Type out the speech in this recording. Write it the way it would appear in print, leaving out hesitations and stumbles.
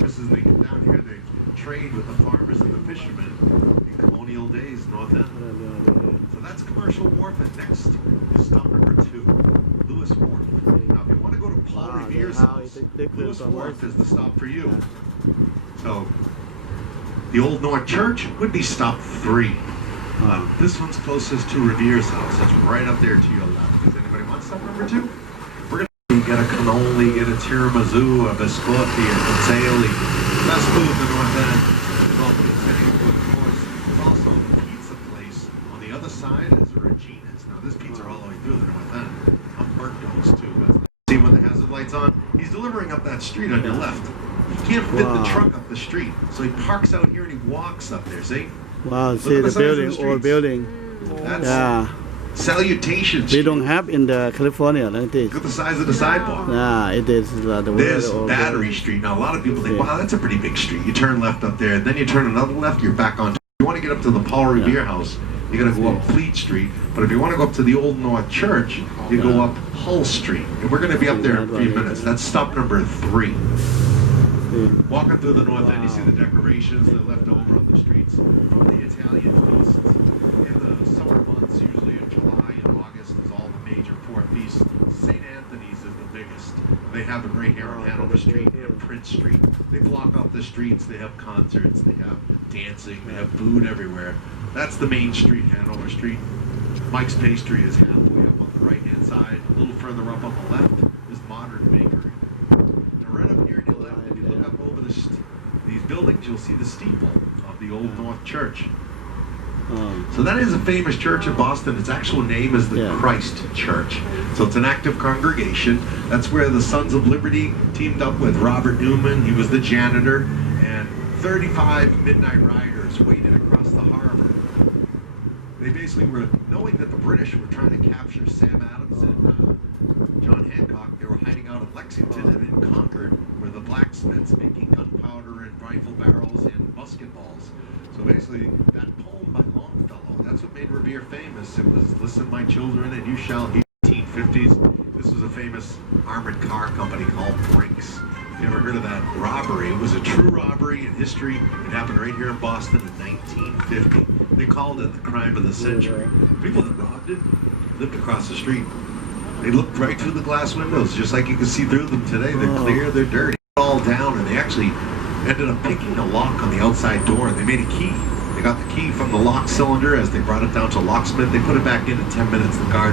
purposes, they come down here, they trade with the farmers and the fishermen in colonial days, North End. So that's Commercial Wharf, and next is stop number 2, Lewis Wharf. Now, if you want to go to Paul Revere's house, Lewis Wharf is the stop for you. So, the Old North Church would be stop 3. This one's closest to Revere's house. That's right up there to your left. Does anybody want stop number 2? We're going to get a cannoli, get a tiramisu, a biscotti, a pizzaioli. Best food in the North End. Well, of course, there's also a pizza place. On the other side is Regina's. Now, this pizza all the way through the North End. Umberto's, too. See when the hazard light's on? He's delivering up that street on your left. He can't fit the truck up the street. So he parks out here and he walks up there, see? Wow, see the building, old building. That's Salutations. We don't have in the California like this. Look at the size of the sidewalk. Yeah, it is the There's Battery Street. Now, a lot of people think, wow, that's a pretty big street. You turn left up there, then you turn another left, you're back on. If you want to get up to the Paul Revere house, you're going to go up Fleet Street. But if you want to go up to the Old North Church, you go up Hull Street. And we're going to be up there in a few minutes. That's stop number 3. Walking through the North End, you see the decorations that are left over on the streets from the Italian feasts. In the summer months, usually in July and August, is all the major port feasts. St. Anthony's is the biggest. They have it right here on Hanover Street and Prince Street. They block off the streets, they have concerts, they have dancing, they have food everywhere. That's the main street, Hanover Street. Mike's Pastry is halfway up on the right-hand side. A little further up on the left is Modern Bakery. Now right up here on your left, if you look up over these buildings, you'll see the steeple of the Old North Church. So that is a famous church in Boston. Its actual name is the Christ Church. So it's an active congregation. That's where the Sons of Liberty teamed up with Robert Newman. He was the janitor. And 35 Midnight Riders waited across the harbor. They basically were, knowing that the British were trying to capture Sam Adams and John Hancock, they were hiding out of Lexington and in Concord were the blacksmiths making gunpowder and rifle barrels and musket balls. So basically, that poem by Longfellow, that's what made Revere famous. It was, "Listen, my children, and you shall hear." 1850s. This was a famous armored car company called Brinks. You ever heard of that robbery? It was a true robbery in history. It happened right here in Boston in 1950. They called it the crime of the century. People that robbed it lived across the street. They looked right through the glass windows, just like you can see through them today. They're clear, they're dirty, all down, and they actually ended up picking a lock on the outside door, and they made a key. They got the key from the lock cylinder as they brought it down to a locksmith. They put it back in 10 minutes. The guard